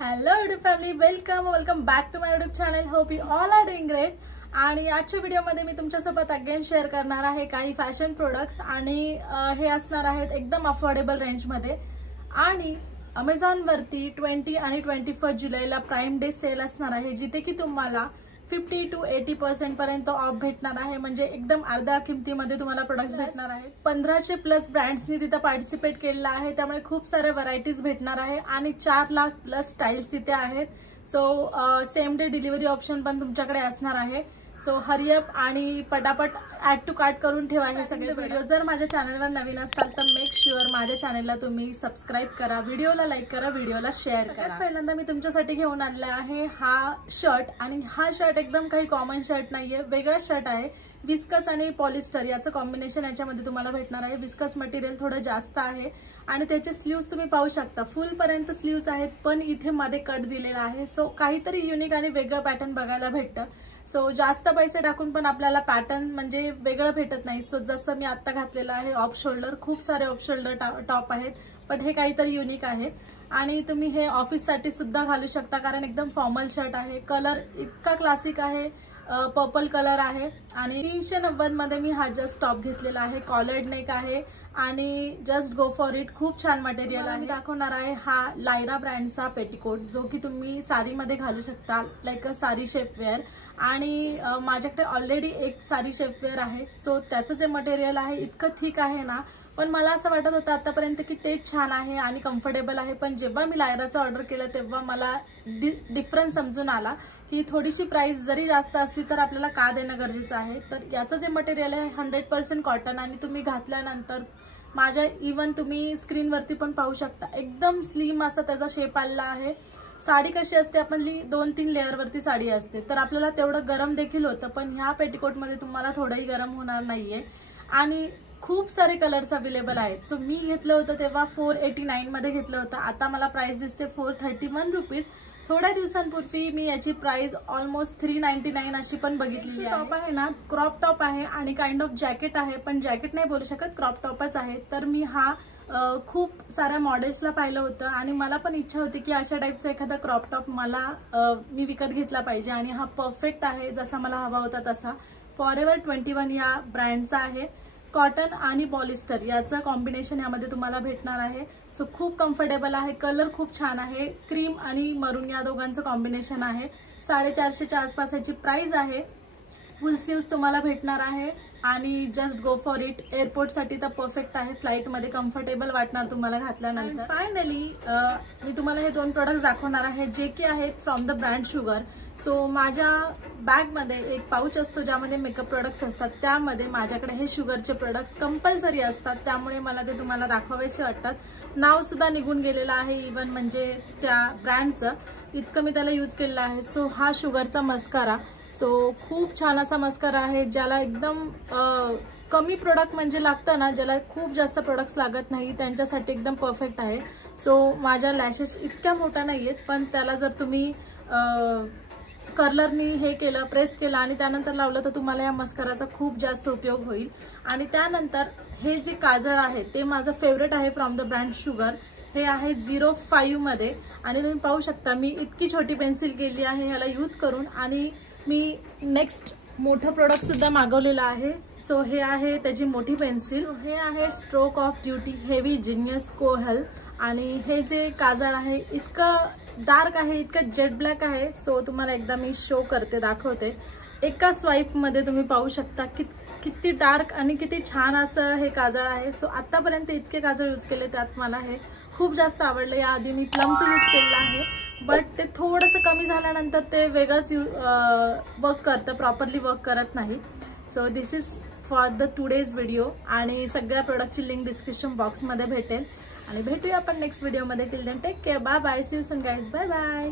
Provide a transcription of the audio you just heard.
Hello YouTube family, welcome back to my YouTube channel. Hope you all are doing great. आणि आजच्या व्हिडिओमध्ये मी तुमच्यासोबत again share करणार आहे काही फॅशन प्रोडक्ट्स आणि हे असणार आहेत एकदम अफोर्डेबल रेंजमध्ये. आणि अमेझॉनवरती 20 आणि 21 जुलैला प्राईम डे सेल असणार आहे, जिथे की तुम्हाला 50 to 80% पर्यंत ऑफ भेटणार आहे. म्हणजे एकदम अर्ध्या किमतीमध्ये तुम्हाला प्रोडक्ट्स भेटणार आहेत. 1500 प्लस ब्रँड्सनी तिथे पार्टिसिपेट केलेला आहे, त्यामुळे खूप सारे व्हरायटीज भेटणार आहे आणि 4 लाख प्लस स्टाईल्स तिथे आहेत. So same day delivery option पण तुमच्याकडे असणार आहे. सो हरिअप आणि पटापट ॲड टू कार्ट करून ठेवा हे सगळे व्हिडिओ. जर माझ्या चॅनलवर नवीन असाल तर मेक शुअर माझ्या चॅनलला तुम्ही सबस्क्राईब करा, व्हिडिओला लाईक करा, व्हिडिओला शेअर करा. पहिल्यांदा मी तुमच्यासाठी घेऊन आलेला आहे हा शर्ट. आणि हा शर्ट एकदम काही कॉमन शर्ट नाहीये, वेगळा शर्ट आहे. विस्कस आणि पॉलिस्टर याचं कॉम्बिनेशन याच्यामध्ये तुम्हाला भेटणार आहे. विस्कस मटेरियल थोडं जास्त आहे आणि त्याचे स्लीव्स तुम्ही पाहू शकता, फुल पर्यंत स्लीव्स आहेत, पण इथे मध्ये कट दिलेला आहे. सो काहीतरी युनिक आणि वेगळं पॅटर्न बघायला भेटतं. सो जास्त पैसे टाकून पण आपल्याला पॅटर्न म्हणजे वेगळं भेटत नाही. सो जसं मी आता घातलेलं आहे ऑफ शोल्डर, खूप सारे ऑफ शोल्डर टॉप आहेत, पण हे काहीतरी युनिक आहे. आणि तुम्ही हे ऑफिससाठी सुद्धा घालू शकता, कारण एकदम फॉर्मल शर्ट आहे. कलर इतका क्लासिक आहे, पर्पल कलर आहे. आणि 390 मध्ये मी हा जस्ट टॉप घेतलेला आहे. कॉलर्ड नेक आहे आणि जस्ट गो फॉर इट. खूप छान मटेरियल आहे. दाखवणार आहे हा लायरा ब्रँडचा पेटीकोट, जो की तुम्ही साडीमध्ये घालू शकता, लाईक अ साडी शेपवेअर. आणि माझ्याकडे ऑलरेडी एक साडी शेपवेअर आहे. सो त्याचं जे मटेरियल आहे इतकं थिक आहे ना, पण मला असं वाटत होतं आतापर्यंत की तेच छान आहे आणि कम्फर्टेबल आहे. पण जेव्हा मी लायराचं ऑर्डर केलं तेव्हा मला डिफरन्स समजून आला की थोडीशी प्राइस जरी जास्त असली तर आपल्याला का देणं गरजेचं आहे. तर याचं जे मटेरियल आहे 100% कॉटन. आणि तुम्ही घातल्यानंतर माझ्या इवन तुम्ही स्क्रीनवरती पण पाहू शकता, एकदम स्लिम असा त्याचा शेप आलेला आहे. साडी कशी असते, आपली 2-3 लेअरवरती साडी असते, तर आपल्याला तेवढं गरम देखील होतं, पण ह्या पेटीकोटमध्ये तुम्हाला थोडंही गरम होणार नाहीये. आणि खूप सारे कलर्स अवेलेबल आहेत. सो मी घेतलं होतं तेव्हा 489 मध्ये घेतलं होतं. आता मला प्राइस दिसते 431 रुपीज. थोड्या दिवसांपूर्वी मी याची प्राइस ऑलमोस्ट 399 अशी पण बघितलेली आहे. टॉप आहे ना, क्रॉप टॉप आहे आणि काइंड ऑफ जॅकेट आहे, पण जॅकेट नाही बोलू शकत, क्रॉप टॉपच आहे. तर मी हा खूप साऱ्या मॉडेल्सला पाहिलं होतं आणि मला पण इच्छा होती की अशा टाईपचा एखादा क्रॉप टॉप मी विकत घेतला पाहिजे. आणि हा परफेक्ट आहे, जसा मला हवा होता तसा. फॉरएव्हर 21 या ब्रँडचा आहे. कॉटन आणि पॉलिस्टर याचं कॉम्बिनेशन यामध्ये तुम्हाला भेटणार आहे. सो खूप कम्फर्टेबल आहे. कलर खूप छान आहे. क्रीम आणि मरून या दोघांचं कॉम्बिनेशन आहे. 450च्या आसपास याची प्राइस आहे. फुल स्लीव्स तुम्हाला भेटणार आहे आणि जस्ट गो फॉर इट. एअरपोर्टसाठी तर परफेक्ट आहे, फ्लाईटमध्ये कम्फर्टेबल वाटणार तुम्हाला घातल्यानंतर. फायनली मी तुम्हाला हे 2 प्रोडक्ट्स दाखवणार आहे, जे की आहेत from the brand sugar. So माझ्या बॅगमध्ये एक पाऊच असतो ज्यामध्ये मेकअप प्रोडक्ट्स असतात, त्यामध्ये माझ्याकडे हे शुगरचे प्रोडक्ट्स कंपल्सरी असतात, त्यामुळे मला ते तुम्हाला दाखवावेसे वाटतात. नाव सुद्धा निघून गेलेलं आहे इवन, म्हणजे त्या ब्रँडचं इतकं मी त्याला यूज केलेलं आहे. सो हा शुगरचा मस्कारा. सो खूप छान असा मस्कारा आहे, ज्याला एकदम कमी प्रोडक्ट म्हणजे लागतं ना, ज्याला खूप जास्त प्रोडक्ट्स लागत नाही, त्यांच्यासाठी एकदम परफेक्ट आहे. सो माझ्या लॅशेस इतक्या मोठ्या नाही आहेत, पण त्याला जर तुम्ही कर्लरनी हे केलं, प्रेस केलं आणि त्यानंतर लावलं तर तुम्हाला या मस्काराचा खूप जास्त उपयोग होईल. आणि त्यानंतर हे जे काजळ आहे ते माझं फेवरेट आहे फ्रॉम द ब्रँड शुगर. हे आहे 05 मध्ये आणि तुम्ही पाहू शकता मी इतकी छोटी पेन्सिल केली आहे ह्याला यूज करून. आणि मी नेक्स्ट मोठं प्रोडक्ट सुद्धा मागवलेलं आहे. सो हे आहे त्याची मोठी पेन्सिल. हे आहे stroke of duty heavy genius kohl. आणि हे जे काजळ आहे इतकं डार्क आहे, इतकं जेट ब्लॅक आहे. सो तुम्हाला एकदा मी शो करते, दाखवते. एका स्वाईपमध्ये तुम्ही पाहू शकता किती डार्क आणि किती छान असं हे काजळ आहे. सो आतापर्यंत इतके काजळ यूज केले, त्यात मला हे खूप जास्त आवडलं. याआधी मी प्लमचं यूज केलेलं आहे, बट ते थोडंसं कमी झाल्यानंतर ते वेगळंच वर्क करतं, प्रॉपरली वर्क करत नाही. So this is for the today's video. आणि सगळ्या प्रोडक्टची लिंक डिस्क्रिप्शन बॉक्समध्ये भेटेल. आणि भेटूया आपण नेक्स्ट व्हिडिओमध्ये. Till then take care, bye bye, see you soon guys, bye bye.